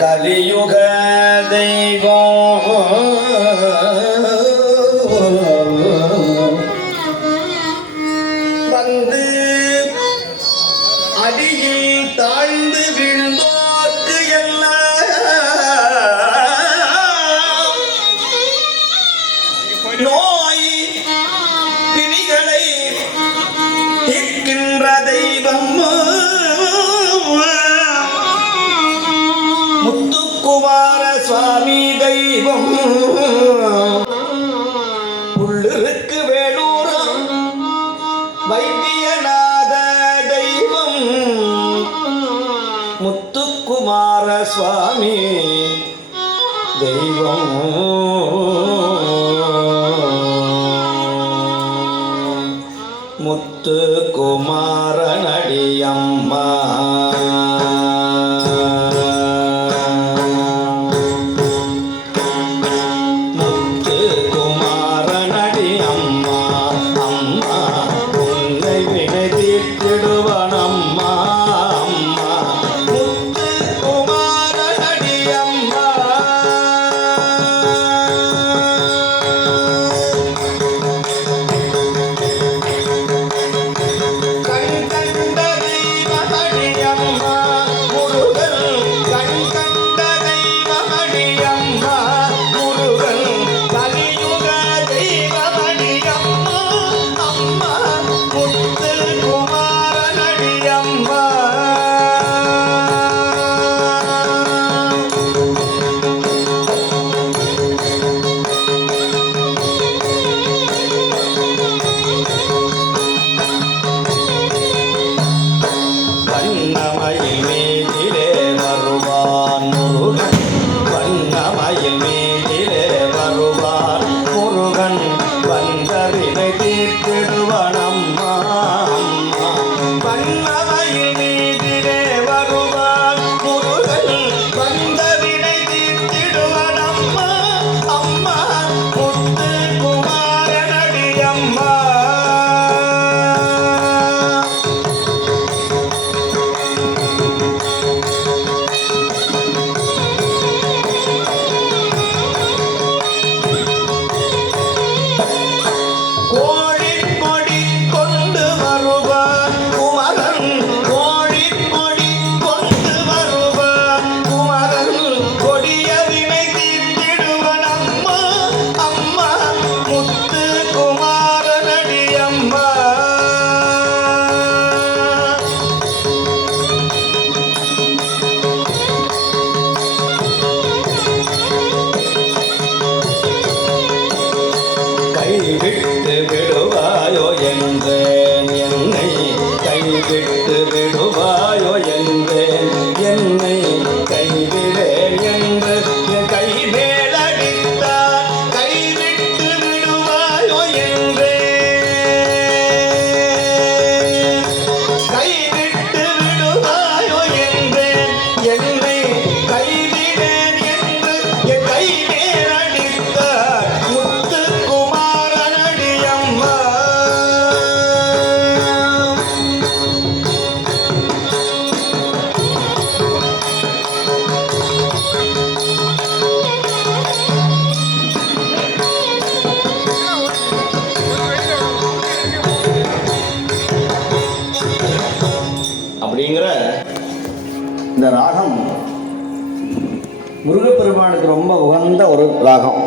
கலியுக தெய்வம். வந்து அடியில் தாழ்ந்து விழுந்தோர்க்கு எல்லாம் நோய் பிணிகளை தீர்க்கின்ற தெய்வம். சுவாமி தெய்வம். உள்ளிருக்கு வேலூரம் வைத்தியநாத தெய்வம். முத்துக்குமார சுவாமி தெய்வம். முத்துக்குமார நடி Yeah. விட்டு விடுவாயோ என்றேன். என்னை அப்படிங்கிற இந்த ராகம் முருகப்பெருமானுக்கு ரொம்ப உகந்த ஒரு ராகம்.